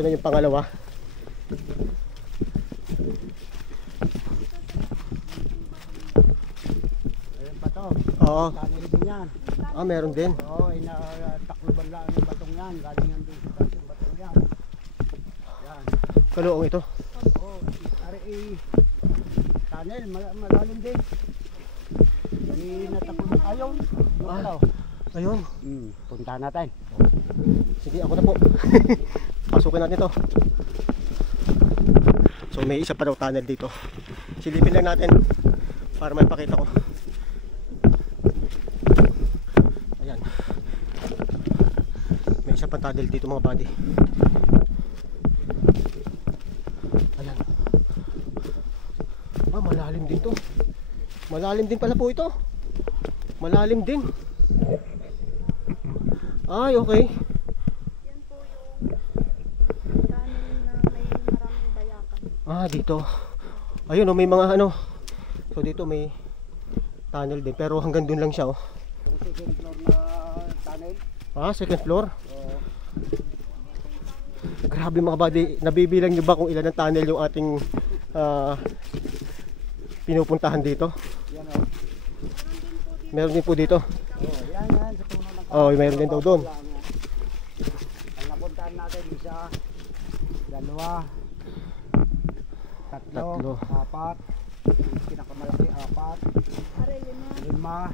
Ito na yung pangalawa. Ayan pa to. Oo. Tunnel din yan. Ah, meron din. Oo, inatakluban lang yung batong yan. Galing yan doon sa taas yung batong yan. Yan. Kaluong ito. Oo, RA tunnel, malalim din. Natakluban. Ayun. Ayun. Punta natin. Sige, ako na po. Pasukin natin ito. So may isa pa daw tunnel dito. Silipin lang natin para may pakita ko. Ayan. May isa pa tunnel dito mga buddy. Ayan. Ah, malalim din to. Malalim din pala po ito. Malalim din. Ay, okay. Yan po yung tunnel na may maraming bayakan. Ah, dito. Ayun, oh, may mga ano. So dito may tunnel din, pero hanggang dun lang siya, oh. Yung second floor na tunnel. Ah, second floor. Oo. Grabe mga buddy, nabibilang niyo ba kung ilan ang tunnel yung ating pinupuntahan dito? Yan o. Meron din po dito. Oo, yan. Sa puno ng Oh, meron din daw doon. Ang napuntahan natin, isa, dalawa, tatlo, apat, yung pinakamalaki, apat, Aray, yun na.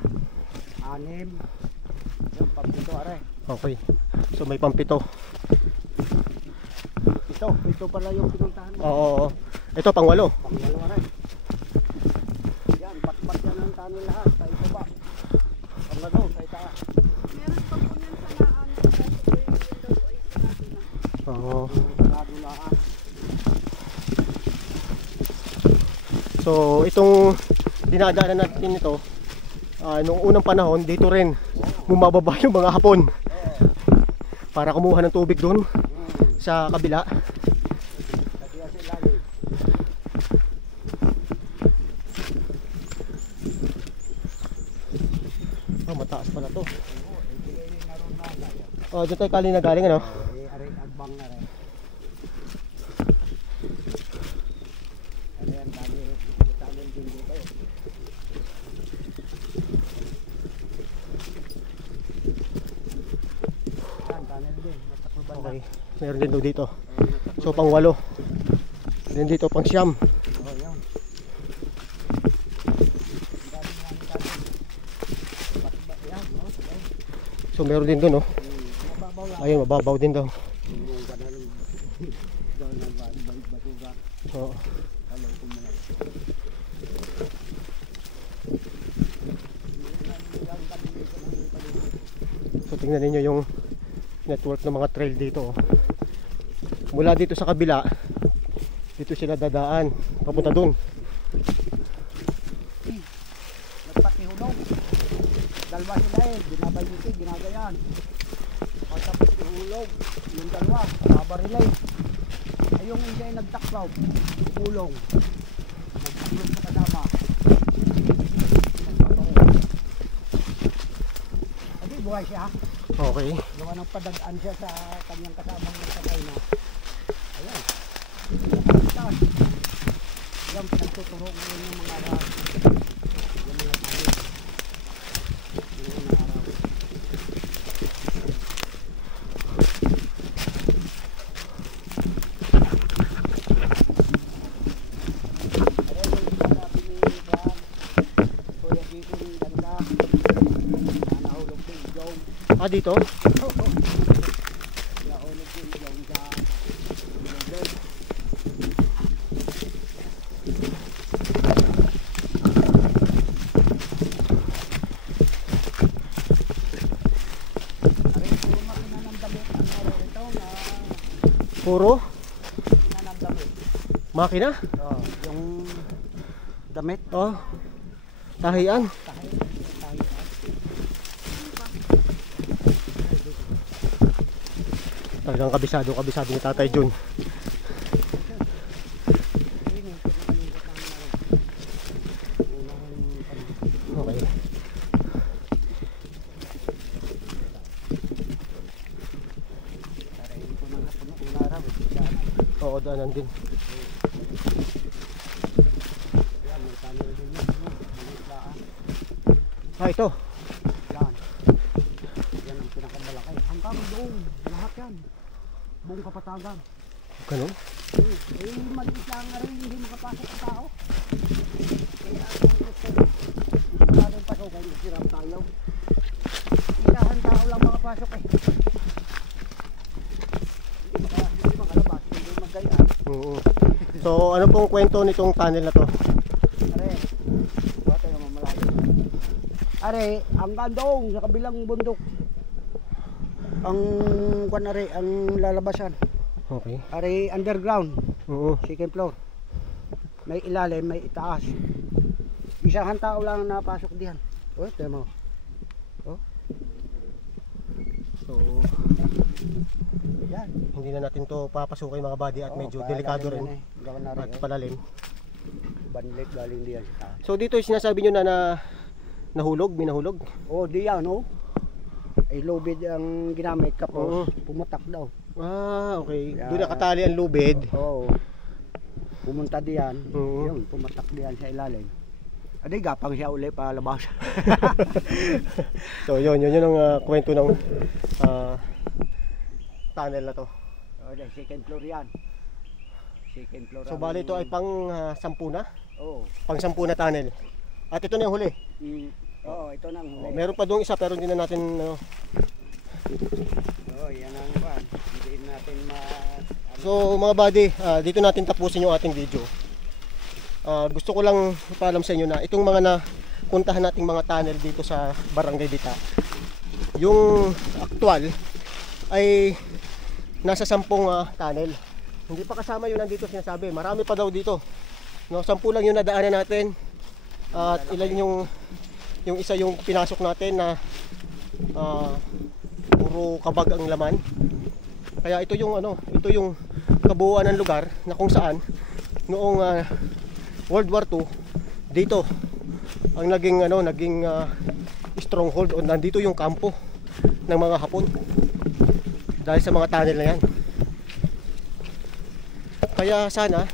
5, 6, yung pampito, are. Okay. So may pampito. Ito pala yung pinuntahan mo. Oo. Ito pang-8. Pangalawa rin. Yan, pat-pat yan ang tunnel lahat, sa ito ba? Pangalawa, sa itaas. Meron pa po yan sa naan. Kasi po yung window po ay sarado na. Oo. Sarado lahat. So itong dinadaanan natin ito, nung unang panahon dito rin bumababa yung mga Hapon para kumuha ng tubig doon sa kabila. Kasi kasi lalim. Oh, mataas pala to. Oh, dito tayo kali na galing, ano? Aray, agbang na rin. Ayan, tunnel din dito. Yan, tunnel din. Matakluban na. Okay, meron din daw dito. So pang-8. Then dito pang-9. Oh, yan. Ang dami nga ang tunnel. Yan, no? So meron din doon, oh. Mababaw lang. Ayun, mababaw din daw. Yung ganun. Gawin ng basura. So, Alam ko muna. so tingnan niyo yung network ng mga trail dito, oh. Mula dito sa kabila, dito sila dadaan papunta doon. Nagpatihulog. Dalawa sila binabayuti, ginagayan. Pagkapos ihulog, yung dalawa, babarilay. Ay yung hindi ay nagtaklaw, ulong. Nagtaklaw sa kasama. Adi, buhay siya. Okay. Gawa ng padagaan siya sa kanyang kasamang nagtakay na. Ayan. Yung pinagtuturo ngayon ng mga araw. Yung mga tayo. Yung mga araw. Ayan yung sinabi ni Juan. Kuya dito yung ganda. Nahulog din yung Ah, dito? nahulog din yung sa ilog. Puro Makina ng damit. makina? Oh, yung damit. Oh. Tahian. Talagang kabisado ni Tatay Jun. Okay. Tarayin ko na nga po ng araw. Oo, daanan din. Yan, may tunnel din yan. Maliit lang. Ito. Yan. Yan ang pinakamalaki. Hanggang doon. Lahat yan. Buong Kapatagan. Ganun? Maliit lang nga rin. Hindi makapasok ang tao. Kaya ang gusto. Wala rin pasok. Kaya nagsiram tayo. Ilahan tao lang makapasok eh. Hindi makalabas. Hindi magganyan. So, ano pong kwento nitong tunnel na to? Are. Wala tayo mamalayo. Are, hanggang doon sa kabilang bundok. Ang kunwari, ang lalabasan. Okay. Are underground, Oo. second floor. May ilalim, may itaas. Isang tao lang ang napasok diyan. Oh, tama. Oh, So, yan. hindi na natin to papasukin mga buddy at medyo Oh, delikado palalim rin. yan eh. Gawa na At rin. palalim. Banlik galing diyan sa taas. So, dito sinasabi nyo na nahulog, minahulog. Oh, diyan oh. Ay lubid ang ginamit Oo. kapos. Pumatak daw. Ah, okay. Yeah. Doon nakatali ang lubid. Oo. Pumunta diyan. Oo. Yun, pumatak diyan sa ilalim. Adi gapang siya uli palabas. So, yun ang kwento ng tunnel na to. Oh, second floor yan. Second floor. So, bali ito ay pang 10 na? Oo. Pang 10 na tunnel. At ito na yung huli. Oo, ito na ang huli. Meron pa doon isa pero hindi na natin Oo, yan ang pan. Hindi natin So mga buddy, dito natin tapusin yung ating video. Gusto ko lang ipaalam sa inyo na itong mga napuntahan nating mga tunnel dito sa Barangay Dita, yung actual ay nasa 10 tunnel. Hindi pa kasama yun nandito sinasabi. Marami pa daw dito. No, 10 lang yung nadaanan natin. At ilan yung isa yung pinasok natin na puro kabag ang laman. Kaya ito yung kabuuan ng lugar na kung saan noong World War II dito ang naging stronghold o nandito yung kampo ng mga Hapon dahil sa mga tunnel na yan. Kaya sana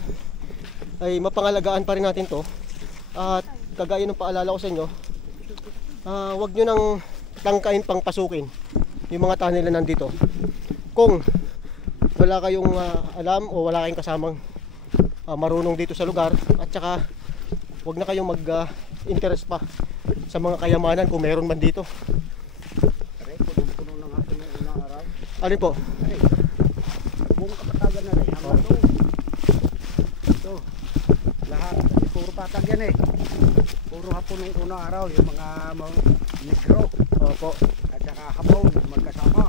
ay mapangalagaan pa rin natin to at kagaya ng paalala ko sa inyo, wag nyo nang tangkain pang pasukin yung mga tunnel na nandito kung wala kayong alam o wala kayong kasamang marunong dito sa lugar, at saka wag na kayong mag-interest pa sa mga kayamanan kung meron man dito. Aray, punong-puno ng hapon ng unang araw. Alin po? Aray, buong Kapatagan na rin. Hanggang doon. Ito, lahat. Puro patag yan eh. Puro hapon ng unang araw. Yung mga negro. Opo. At saka hapon, magkasama.